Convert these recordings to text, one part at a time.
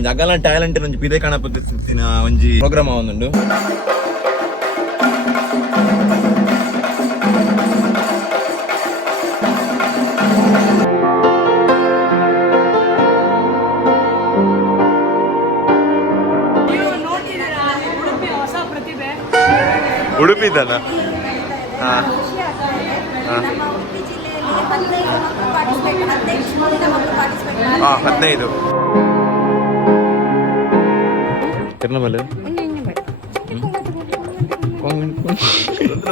ಒಂಜಿ ಅಗಲ ಟ್ಯಾಲೆಂಟ್ ಒಂಜಿ ಪಿದೆ ಕಾಣಪತ್ತಿನ ಒಂಜಿ ಪ್ರೋಗ್ರಾಮ್ ಆವೊಂದುಂಡು. ನೀವು ನೋಡಿದ್ದೀರಾ ಉಡುಪಿ ಹೊಸ ಪ್ರತಿಭೆ ಉಡುಪಿದಲ್ಲ ಹಾ ಜಿಲ್ಲೆಯಲ್ಲಿ ಹದಿನೈದು. ಮಕ್ಕಳು ಪಾರ್ಟಿಸಿಪೇಟ್ ಹದಿನೈದು ಶಿವಮೊಗ್ಗದ ಮಕ್ಕಳು ಪಾರ್ಟಿಸಿಪೇಟ್ ಹಾ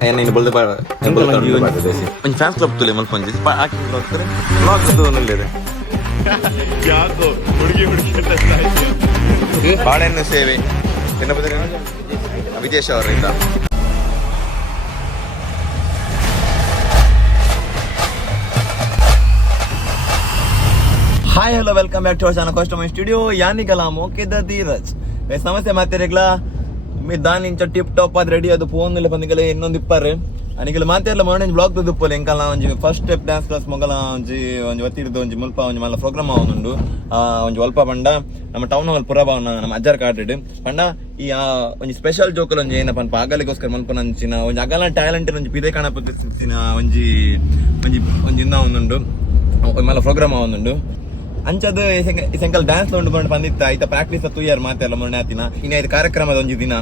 ಹದಿನೈದು ಕಿರಣಬಲೆ ಒಂದ್ ಫ್ಯಾನ್ಸ್ ಕ್ಲಬ್ ತುಲೆ ಮಲ್ಪ ಒಂಜಿ ಹಾಕಿ ಬ್ಲಾಗ್ ನಲ್ಲಿದೆ ಯಾಕೋ ಹುಡುಗಿ ಹುಡುಗಿ ಅಂತ ಬಾಳೆಹಣ್ಣು ಸೇವೆ ಎನ್ನ ಬದಲು ವಿದೇಶ ಅವರಿಂದ hi hello welcome back to our channel customer studio ಯಾನಿ ಕಲಾಮ್ ಓಕೆ ದ ಧೀರಜ್ ಸಮಸ್ಯೆ ನಮಸ್ತೆ ಮಾತಾಡಿಗ್ಲ ಮಿ ದಾನಿ ಇಂಚ ಟಿಪ್ ಟಾಪ್ ಆದ್ ರೆಡಿ ಅದು ಫೋನ್ ಇಲ್ಲ ಬಂದಿಗೆಲ್ಲ ಇನ್ನೊಂದು ಇಪ್ಪರು ಅನಿಗೆಲ್ಲ ಮಾತಾಡಲ್ಲ ಮಾರ್ನಿಂಗ್ ಬ್ಲಾಗ್ ತುಪ್ಪಲ್ಲ ಎಂಕಲ್ಲ ಒಂಜಿ ಫಸ್ಟ್ ಸ್ಟೆಪ್ ಡ್ಯಾನ್ಸ್ ಕ್ಲಾಸ್ ಮೊಗಲ ಒಂಜಿ ಒಂಜಿ ಒತ್ತಿಡ್ದು ಒಂಜಿ ಮುಲ್ಪ ಒಂಜಿ ಮಲ್ಲ ಪ್ರೋಗ್ರಾಮ್ ಆವೊಂದುಂಡು ಒಂಜಿ ಒಲ್ಪ ಪಂಡ ನಮ್ಮ ಟೌನ್ ಹಾಲ್ ಪುರ ಭಾವನ ನಮ್ಮ ಅಜ್ಜಾರ್ ಕಾಟಿಡ್ ಪಂಡ ಈ ಒಂಜಿ ಸ್ಪೆಷಲ್ ಜೋಕಲ್ ಒಂಜಿ ಏನಪ್ಪ ಅನ್ಪ ಆಗಲಿಗೋಸ್ಕರ ಮಲ್ಪ ನಂಚಿನ ಒಂಜಿ ಅಗಲ ಟ್ಯಾಲೆಂಟ್ ಒಂಜಿ ಪಿದೆ ಕಾಣಪತಿ ಒಂಜಿ ಒಂಜಿ ಒಂಜಿ ಇಂದ ಒಂದುಂಡು ಮಲ್ಲ ಪ್ರೋಗ್ರಾಮ್ ಆವೊಂದುಂಡು ಅಂಚದ ಸೆಂಕಲ್ ಡ್ಯಾನ್ಸ್ ಉಂಡು ಬಂದು ಬಂದಿತ್ತ ಐತ ಪ್ರಾಕ್ಟೀಸ್ ತು ಯಾರು ಮಾತೆಲ್ಲ ಮೊನ್ನೆ ಆತಿನ ಇನ್ನ ಇದು ಕಾರ್ಯಕ್ರಮದ ಒಂಜಿ ದಿನ.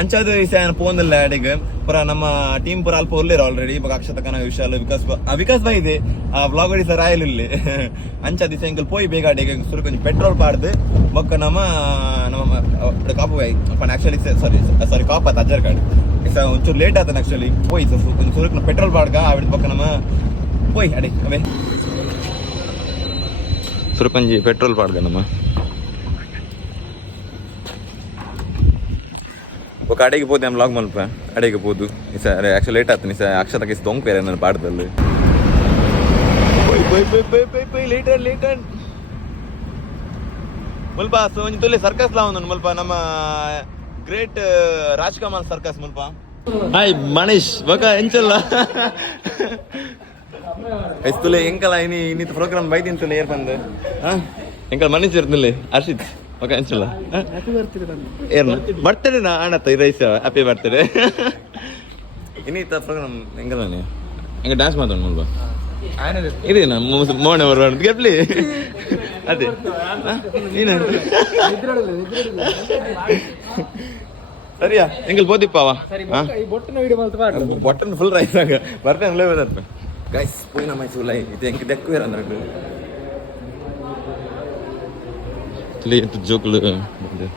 ಅಂಚದ ಇಸೇನ ಪೋನ್ದಲ್ಲ ಅಡಿಗೆ ಪುರ ನಮ್ಮ ಟೀಮ್ ಪುರ ಅಲ್ಪ ಒಲ್ಲೇರು ಆಲ್ರೆಡಿ ಇವಾಗ ಅಕ್ಷತ ಕನ ವಿಶಾಲ್, ವಿಕಾಸ್ ವಿಕಾಸ್ ಬೈ ಇದೆ. ಆ ಬ್ಲಾಗ್ ಹೊಡಿ ಸರ್ ಇಲ್ಲಿ. ಅಂಚದ ಸೈಂಕಲ್ ಪೋಯ್ ಬೇಗ ಅಡಿಗೆ ಸುರು ಕೊಂಚ ಪೆಟ್ರೋಲ್ ಪಾಡ್ದು. ಬೊಕ್ಕ ನಮ್ಮ ನಮ್ಮ ಕಾಪು ಬೈ ಪಣ ಆಕ್ಚುಲಿ ಸಾರಿ ಸಾರಿ ಕಾಪ್ ಅಜ್ಜರ್ ಕಾರ್ಡ್ ಒಂಚೂರು ಲೇಟ್ ಆತನ ಆಕ್ಚುಲಿ ಪೋಯ್ ಒಂದು ಸುರುಕ್ ಪೆಟ್ರೋಲ್ ಪಾಡ್ಗ ಆವಿಡ ಬೊಕ್ಕ ನಮ್ಮ ಪೋಯ್, ಅಡಿ, ಅವೇ. ಸುರಪಂಜಿ ಪೆಟ್ರೋಲ್ ಪಾಡ್ದೆ ನಮ ಬೊಕ ಆಡೇಗಿ ಪೋದೆಮ್ ಲಾಗ್ ಮನ್ಪ ಅಡೆಗ್ ಪೋದು. ನೀಸ ಅರೆ ಅಕ್ಷ ಲೇಟ್ ಆತು ನೀಸ ಅಕ್ಷರ ತಕಿಸ್ತ ತೊಂಗ್ ಪೇರೆ ಅಂದನ್ ಪಾಡ್ದಲ್ಲೆ ಪೋಯಿ ಪೈ ಪೈ ಪೈ ಪೈ ಲೇಟ ಲೇಟನ್ ಮಲ್ಪ ಸುಪಂಜಿ ತೋಲೆ ಸರ್ಕಸ್ ಲಾವೊಂದು ಮಲ್ಪ ನಮ ಗ್ರೇಟ್ ರಾಜ್ ಕುಮಾರ್ ಸರ್ಕಸ್ ಮಲ್ಪ. ಆಯ್ ಮಾಣೇಶ್ ಬಕ ಎಂಚಲ್ಲ ತುಲೆ ಎಂಕಲ ಇನಿ ಇನ್ನಿತ್ ಪ್ರೋಗ್ರಾಮ್ ತುಲೆ ಏರ್ ಬಂದು. ಎಂಕಲ್ ಮನೀಶ್ ಇರ್ತಿಲ್ಲ ಹರ್ಷಿತ್ ಓಕೆ ಎಂಚಲ್ಲ ಏರ್ನ ಬರ್ತಡೇ ನಾ ಅಣ್ಣತ್ತ ರೈಸ್ ಹ್ಯಾಪಿ ಬರ್ತಡೇ ಇನ್ನಿತ ಪ್ರೋಗ್ರಾಮ್ ಎಂಕಲ್ಲ ಎಂಗ ಡ್ಯಾನ್ಸ್ ಮಾತಾಡ ಮುಲ್ಪ ಇದೇನಾ ಮೋನೆ ಬರುವಾಗ ಗೆಬ್ಲಿ ಅದೇ. ನೀನು? ಸರಿಯಾ? ಎಂಗಲ್ ಬೋದಿಪ್ಪಾವ ಬಟನ್ ಫುಲ್ ರೈಸ್ ಆಗ. ಬರ್ತೇನೆ ಲೇ ಬದರ್ಪ ಗೈಸ್ ಪೋಯಿನ ಮೈಸೂರು ಲೈ ಇದು ಎಂಕ ದೆಕ್ಕು ಇರಂದ್ರೆ ಇಲ್ಲಿ ಎಂತ ಜೋಕುಲು ಬಂದೆ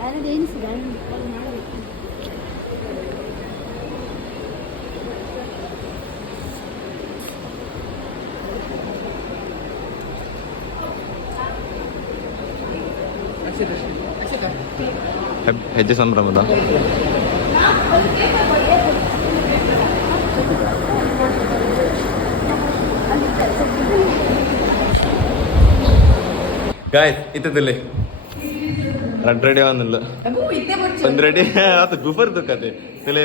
ನನಗೆ ಎನಿಸಿದ ಹೆಬ್- ಹೆಜ್ಜೆ ಸಂಭ್ರಮದ guys ಇತ್ತದಲ್ಲಿ ರಡ್ ರೆಡಿ ಅವನಿಲ್ಲ ಒಂದ್ ರೆಡಿ ಆತ ಗುಫರ್ ದುಃಖತೆ ತಲೆ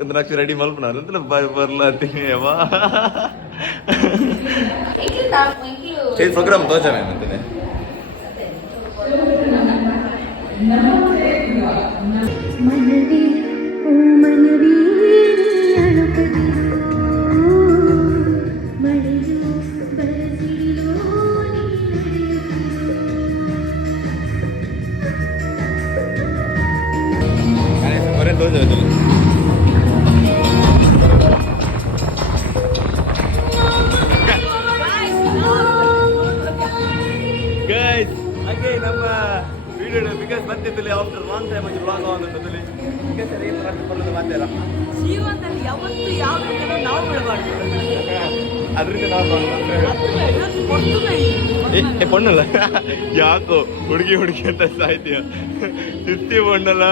ಒಂದು ಲಕ್ಷ ರೆಡಿ ಮಲ್ಪನಾರ ಅಂತ ಬರ್ಲ ವಾ ಇದು ಪ್ರೋಗ್ರಾಮ್ ತೋಚವೆ ಅಂತಾನೆ ಮನವಿ ಹಾಗೆ ನಮ್ಮ ವಿಡಿಯೋ ಬಿಕಾಸ್ ಬರ್ತಿದ್ದಲ್ಲಿ ಆಫ್ಟರ್ ಲಾಂಗ್ ಟೈಮ್ ಆಗಿ ಬ್ಲಾಗ್ ಆಗೋದಂತಲ್ಲಿ ಬಿಕಾಸ್ ಏನು ಮಾಡ್ಕೊಂಡು ಮಾತಾಡ ಜೀವನದಲ್ಲಿ ಯಾವತ್ತು ಯಾವ ನಾವು ಬಿಡಬಾರ್ದು. ಅದರಿಂದ ನಾವು ಪೊಣ್ಣಲ್ಲ? ಯಾಕೋ ಹುಡುಗಿ ಹುಡುಗಿ ಅಂತ ಸಾಹಿತ್ಯ ತಿರ್ತಿ ಪೊಣ್ಣಲ್ಲ?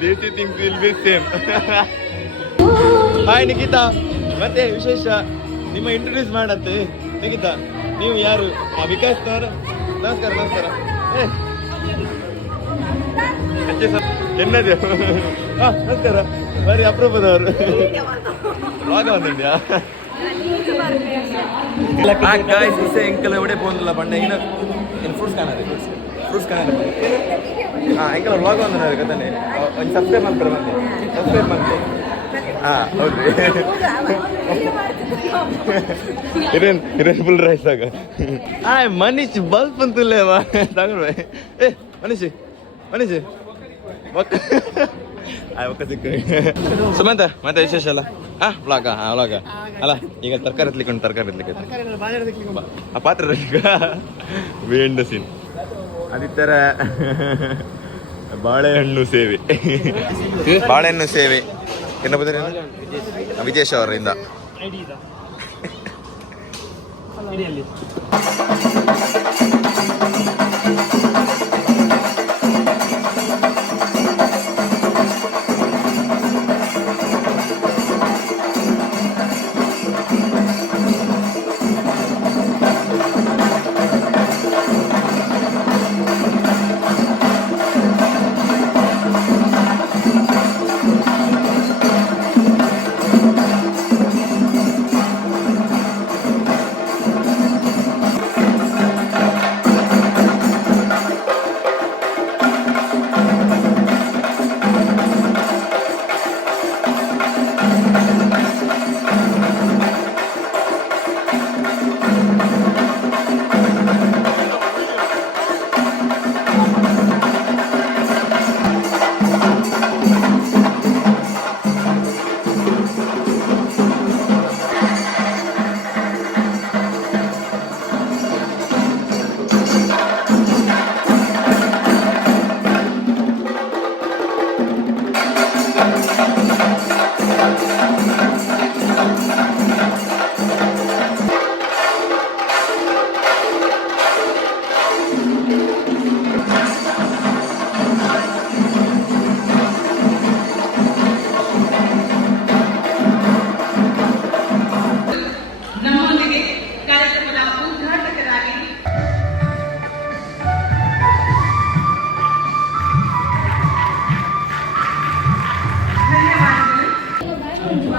Desi things will be same hi Nikhita ಮತ್ತೆ ವಿಶೇಷ ನಿಮ್ಮ ಇಂಟ್ರೊಡ್ಯೂಸ್ ಮಾಡತ್ತೆ. ನಿಖಿತಾ ನೀವು ಯಾರು? ಆ ವಿಕಾಸ್ ನವರ ನಮಸ್ಕಾರ ನಮಸ್ಕಾರ என்னது நமஸ்கார வேறு அப்புறப்பதவர் வாங்க வந்தியா ಗಾಯ್ಸ್ ಇಸೆ ಎಂಕಲ್ ಎವಡೆ ಪೋಂದಿಲ್ಲ ಪಂಡೆ ಇನ್ನ ಇನ್ ಫ್ರೂಟ್ಸ್ ಕಾಣದೆ ಫ್ರೂಟ್ಸ್ ಕಾಣದೆ ಹಾಂ ಎಂಕಲ್ ವ್ಲಾಗ್ ಒಂದು ಕದನೆ ಒಂದು ಸಬ್ಸ್ಕ್ರೈಬ್ ಮಾಡ್ತಾರೆ ಬಂದೆ ಸಬ್ಸ್ಕ್ರೈಬ್ ಮಾಡ್ತಾರೆ ಹಾಂ ಹೌದ್ರಿ. ಹಿರೇನ್ ಹಿರೇನ್ ಫುಲ್ ರೈಸ್ ಆಗ? ಆಯ್ ಮನೀಶ್ ಬಲ್ಪ್ ಅಂತಲ್ಲೇವಾ ತಗೊಳ್ಬೆ ಏ ಮನೀಶ್ ಮನೀಶ್. ಒಕ್ಕ ಆಯ್ ಒಕ್ಕ ಸಿಕ್ಕ. ಸುಮಂತ ಮತ್ತೆ ವಿಶೇಷ ಅಲ್ಲ ಹಾ ವ್ಲಾಗ ಹಾ ವ್ಲಾಗ ಅಲ್ಲ ಈಗ ತರಕಾರಿ ಎತ್ಲಿಕ್ಕೆ ಉಂಟು ತರಕಾರಿ ಎತ್ಲಿಕ್ಕೆ. ಆ ಪಾತ್ರ ವೇಂಡ ಸೀನ್. ಅದಿತ್ತರ ಬಾಳೆಹಣ್ಣು ಸೇವೆ. ಬಾಳೆಹಣ್ಣು ಸೇವೆ. ಏನ ಬಂದ್ರೆ ವಿಜೇಶ್ ಅವರಿಂದ.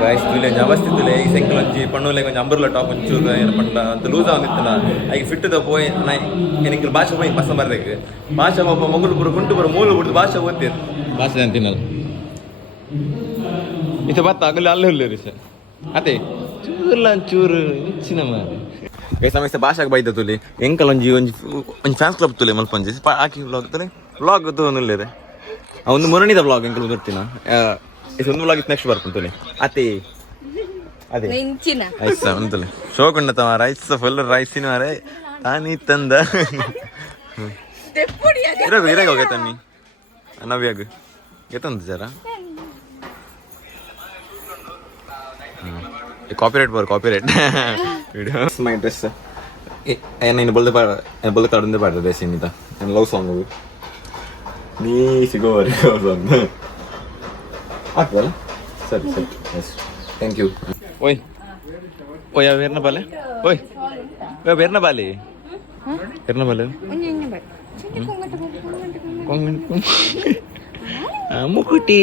ಗಾಯ್ಸ್ ತುಲೆ ಜಾಸ್ತಿ ತುಲೆ ಈ ಸೈಕಲ್ ಒಂಜಿ ಪಣ್ಣುಲೆ ಕೊಂಚ ಅಂಬರ್ಲ ಟಾಪ್ ಒಂಚೂರು ಏನು ಪಂಡ ಅಂತ ಲೂಸ್ ಆಗಿತ್ತಲ್ಲ ಈಗ ಫಿಟ್ ದ ಪೋಯ್ ನಾ ಏನಕ್ಕೆ ಭಾಷೆ ಹೋಯ್ ಬಸ್ ಬರ್ಬೇಕು? ಭಾಷೆ ಒಬ್ಬ ಮಗಳು ಪುರ ಕುಂಟು ಪುರ ಮೂಲ ಬಿಡ್ದು ಭಾಷೆ ಓದ್ತೀರ ಭಾಷೆ ಅಂತಿನಲ್ಲ ಇದು ಬತ್ತ ಆಗಲಿ ಅಲ್ಲಿ ಹುಲ್ಲು ರೀ ಸರ್. ಅದೇ ಚೂರ್ಲ ಚೂರು ಹೆಚ್ಚಿನ ಮಾರಿ. ಸಮಯ ಭಾಷೆಗೆ ಬೈದ ತುಲಿ. ಎಂಕಲ್ ಒಂಜಿ ಒಂಜಿ ಒಂಜಿ ಫ್ಯಾನ್ಸ್ ಕ್ಲಬ್ ತುಲಿ ಮಲ್ಪ ಒಂಜಿ. ಹಾಕಿ ವ್ಲಾಗ್ ತುಲಿ. ವ್ಲಾಗ್ ತುಲೆ ಒಂದು ಮುರಣಿದ ವ್ಲಾಗ್ ಎಂಕಲ್ ಗೊತ್ತಿನ ವ್ಲಾಗ್ ನೆಕ್ಸ್ಟ್ ತುಲಿ ಅತಿ ಅದೇ. ನೆಂಚಿನ. ಐಸ ಅಂತಲೆ ಶೋಕುಂಡ ತಮ ರೈಸ್ ಫುಲ್ ರೈಸಿನ ಮಾರೆ ತಾನಿ ತಂದ. ಇರಾಗ ಇರಾಗ ಹೋಗ ತನ್ನಿ. ನವ್ಯಾಗ ಎತ್ತಂದ ಜರ. ಕಾಪಿರೈಟ್ ಬರ್ ಕಾಪಿರೈಟ್ ವಿಡಿಯೋ. ಮೈ ಡ್ರೆಸ್ ಏನು ಬಲ್ದೆ ಬಲ್ದ ಬಲ್ದೆ ಕಡಂದೆ ಪಾಡ್ದ ಡ್ರೆಸ್ ಏನಿದ ಲವ್ ಸಾಂಗ್ ನೀ ಸಿಗೋವರೆ ಸಾಂಗ್ ಆಗ್ತದಲ್ಲ ಸರಿ ಸರಿ. ಎಸ್ ಥ್ಯಾಂಕ್ ಯು ಓಯ್. ಓಯ್ ಅವು ಎರ್ನ ಬಾಲೆ? ಓಯ್. ಅವು ಎರ್ನ ಬಾಲಿ? ಎರ್ನ ಬಾಲೆ? ಮುಕುಟಿ.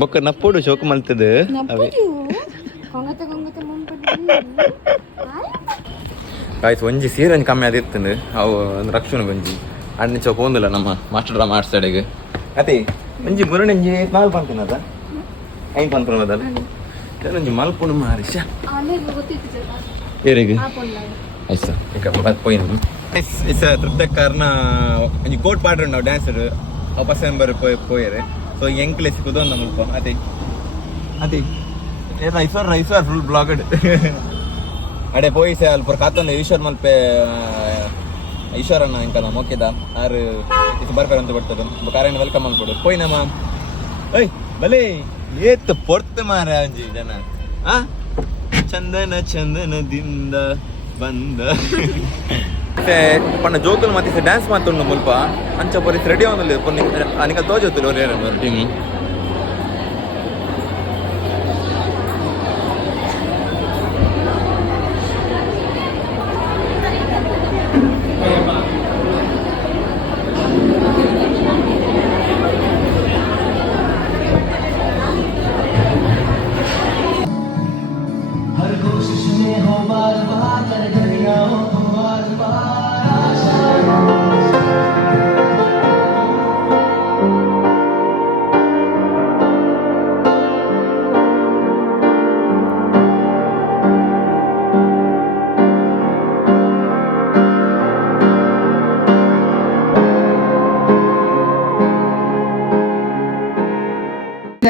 ಬೊಕ್ಕ ನಪ್ಪೋಡು ಶೋಕ ಮಲ್ತದೆ. ಅವೇ ಆಯ್ತು ಒಂಜಿ ಸೀರೆ ಕಮ್ಮಿ ಅದಿರ್ತದೆ ಅವು ರಕ್ಷಣ ಒಂಜಿ ಅಣ್ಣಿ ಚೌಕ ಒಂದಿಲ್ಲ ನಮ್ಮ ಮಾಸ್ಟರ್ ಮಾಡ್ ಸೈಡಿಗೆ ಅತಿ ಒಂಜಿ ಬುರಣಂಜಿ ನಾಲ್ ಪಂಪಿನದ ಐನ್ ಪಂಪಿನದ ಒಂಜಿ ಮಲ್ಪುಣ ಮಾರಿಷ ಏರಿಗೆ? ಆಯ್ತು ಸರ್. ಈಗ ಬತ್ ಪೋಯಿನ. ಇಸ ತೃಪ್ತ ಕಾರಣ ಒಂಜಿ ಕೋಟ್ ಪಾಡ್ರ ನಾವು ಡ್ಯಾನ್ಸರ್. ವಾಪಸ್ ಎಂಬರ್ ಪೋಯ್ ಪೋಯರೆ. ಸೊ ಎಂಕ್ಲೆ ಸಿಕ್ಕುದು ಒಂದು ಮುಲ್ಪ ಅತಿ ಅತಿ ರೈಸೋರ್ ರೈಸೋರ್ ಫುಲ್ ಬ್ಲಾಗಡ್ ಅಡೆ ಪೋಯಿ ಸೇ ಅಲ್ಪ ಕಾತೊಂದು ಈಶ್ವರ್ ಮಲ್ಪೆ ಈಶ್ವರನ್ನ ಇಂಕಲ ಮೊಕ್ಕಿದ ಆರು ಇದು ಬರ್ತಾರೆ ಅಂತ ಬರ್ತದೆ. ಕಾರಣ ವೆಲ್ಕಮ್ ಅನ್ಕೊಡು ಪೋಯ್ ನಮ್ಮ. ಏಯ್, ಬಲೇ. ಏತ್ ಪೊರ್ತ ಮಾರ ಅಂಜಿ ಜನ. ಆ? ಚಂದನ ಚಂದನದಿಂದ ಬಂದ. ಪಣ್ಣ ಜೋಕುಲು ಮತ್ತೆ ಡ್ಯಾನ್ಸ್ ಮಾತುಂಡು ಮುಲ್ಪ. ಅಂಚ ಬರೀ ರೆಡಿ ಆವನಲ್ಲಿ ಪೊನ್ನಿ ಅನಿಕ ತೋಜೊತ್ತುಲು ಅವ್ರು ಟೀಮ್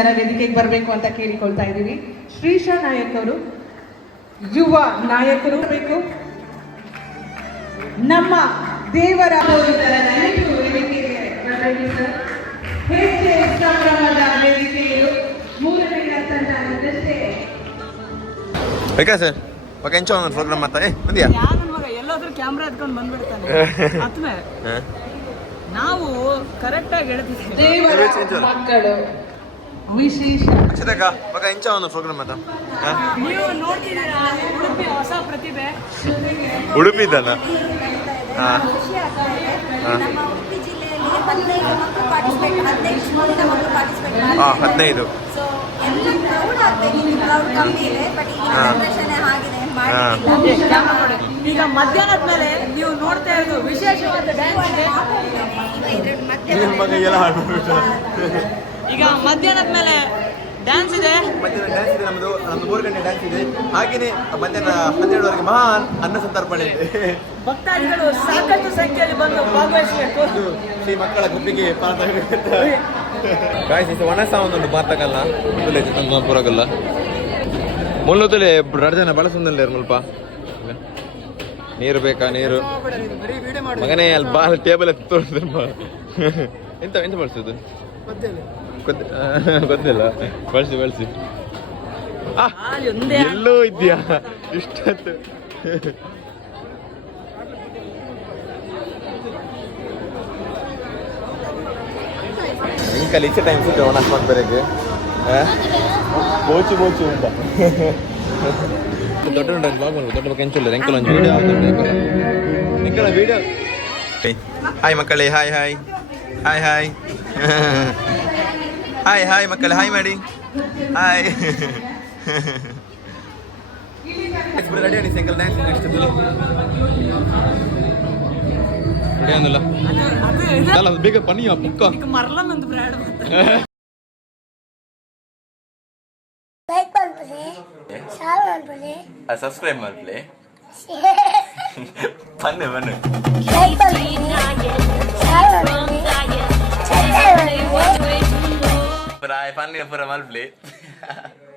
ಜನ ವೇದಿಕೆಗೆ ಬರಬೇಕು ಅಂತ ಕೇಳಿಕೊಳ್ತಾ ಇದ್ದೀವಿ. ಶ್ರೀಶಾ ನಾಯಕ್ ಅವರು ಯುವ ನಾಯಕರು ಬೇಕು ನಮ್ಮ ದೇವರ ಬರಬೇಕು ಸರ್. ಬೇಕಾ ಪಕ್ಕ ಎಂಚ ಒಂದು ಪ್ರೋಗ್ರಾಮ್ ಮಾತಾ ಏ ಬಂದಿಯಾ? ಯಾರು ಮಗ? ಎಲ್ಲಾದ್ರೂ ಕ್ಯಾಮ್ರಾ ಎತ್ಕೊಂಡು ಬಂದ್ಬಿಡ್ತಾನೆ. ಆದ್ಮೇಲೆ ನಾವು ಕರೆಕ್ಟ್ ಆಗಿ ಹೇಳ್ತಿದ್ದೀವಿ. ಮಕ್ಕಳು. ವಿಶೇಷ. ಅಕ್ಷತಕ್ಕ ಪಕ್ಕ ಎಂಚ ಒಂದು ಪ್ರೋಗ್ರಾಮ್ ಮಾತಾ ನೀವು ನೋಡ್ತಿದ್ದೀರಾ ಉಡುಪಿ ಹೊಸ ಪ್ರತಿಭೆ. ಉಡುಪಿ ಇದ್ದಾನ ಹಾ. ಖುಷಿ ಆಗ್ತಾ ಇದೆ ನಮ್ಮ ಉಡುಪಿ ಜಿಲ್ಲೆಯಲ್ಲಿ ಹದಿನೈದು ಹಾ. ಈಗ ಮಧ್ಯಾಹ್ನದ ಮೇಲೆ ನೀವು ನೋಡ್ತಾ ಇರೋದು ವಿಶೇಷವಾದ ಡ್ಯಾನ್ಸ್ ಇದೆ. ಈಗ ಮಧ್ಯಾಹ್ನದ ಮೇಲೆ ಡ್ಯಾನ್ಸ್ ಇದೆ. ಮಧ್ಯಾಹ್ನ ಡ್ಯಾನ್ಸ್ ಇದೆ ನಮ್ಮದು ನಮ್ದು ಮೂರು ಗಂಟೆ ಡ್ಯಾನ್ಸ್ ಇದೆ. ಹಾಗೇನೆ ಮಧ್ಯಾಹ್ನ ಹನ್ನೆರಡುವರೆಗೆ ಮಹಾನ್ ಅನ್ನ ಸಂತರ್ಪಣೆ. ಇದೆ ಭಕ್ತಾದಿಗಳು ಸಾಕಷ್ಟು ಸಂಖ್ಯೆಯಲ್ಲಿ ಬಂದು ಭಾಗವಹಿಸಬೇಕು. ಶ್ರೀ ಮಕ್ಕಳ ಗುಂಪಿಗೆ ಪಾತ್ರ. ಒಣಸ ಒಣ ಸಾವೊಂದು ಮಾತಕಲ್ಲ ಪುರಗಲ್ಲ ಚಿತ್ತಂಗ ಪೂರಕಲ್ಲ ಮುಲ್ಲುತ್ತಲೆ ಎರಡು ಜನ ಬಳಸೊಂದಲ್ಲ ಸ್ವಲ್ಪ ನೀರು ಬೇಕಾ ನೀರು? ಮಗನೇ ಅಲ್ಲಿ ಬಾಲ್ ಟೇಬಲ್ ಎತ್ತು ಎಂತ ಎಂತ ಬಳಸೋದು? ಗೊತ್ತಿಲ್ಲ ಬಳಸಿ ಬಳಸಿ ಎಲ್ಲೋ ಇದೆಯಾ ಇಷ್ಟೊತ್ತು ಕಲೀಚೆ ಟೈಮ್ ಸಿಟ್ಟು ಒಣ ಹಾಕೊಂಡು ಬರೋಕ್ಕೆ ಬೋಚು ಬೋಚು ಅಂತ ದೊಡ್ಡ ದೊಡ್ಡ ಬ್ಲಾಗ್ ಮಾಡ್ಬೋದು ದೊಡ್ಡ ಕೆಂಚುಲ್ಲ ಎಂಕಲ್ ಒಂದು ವೀಡಿಯೋ ಎಂಕಲ್ ವೀಡಿಯೋ ಹಾಯ್ ಮಕ್ಕಳೇ hi hi hi hi hi hi ಮಕ್ಕಳೇ ಹಾಯ್ ಮಾಡಿ ಹಾಯ್ ರೆಡಿ ಆಡಿ ಸೈಕಲ್ ಡ್ಯಾನ್ಸ್ ನೆಕ್ಸ್ಟ್ ರೆಡಿ ಆನಲ್ಲ ಅದು ಇದು ಅಲ್ಲ ಬೇಗ ಪನಿಯ ಪುಕ್ಕ ಈಗ ಮರಲನ್ ಒಂದು ಬ್ರ್ಯಾಂಡ್ ಲೈಕ್ ಮಾಡ್ಬಿಡಿ ಶೇರ್ ಮಾಡ್ಬಿಡಿ ಸಬ್ಸ್ಕ್ರೈಬ್ ಮಾಡ್ಲಿ ಬನ್ನಿ ಬನ್ನಿ ಲೈಕ್ ಮಾಡ್ಬಿಡಿ ಶೇರ್ ಮಾಡ್ಬಿಡಿ ಸಬ್ಸ್ಕ್ರೈಬ್ ಮಾಡ್ಬಿಡಿ ಪುರ ಪನ್ನಿ ಪುರ ಮಲ್ಪ್ಲಿ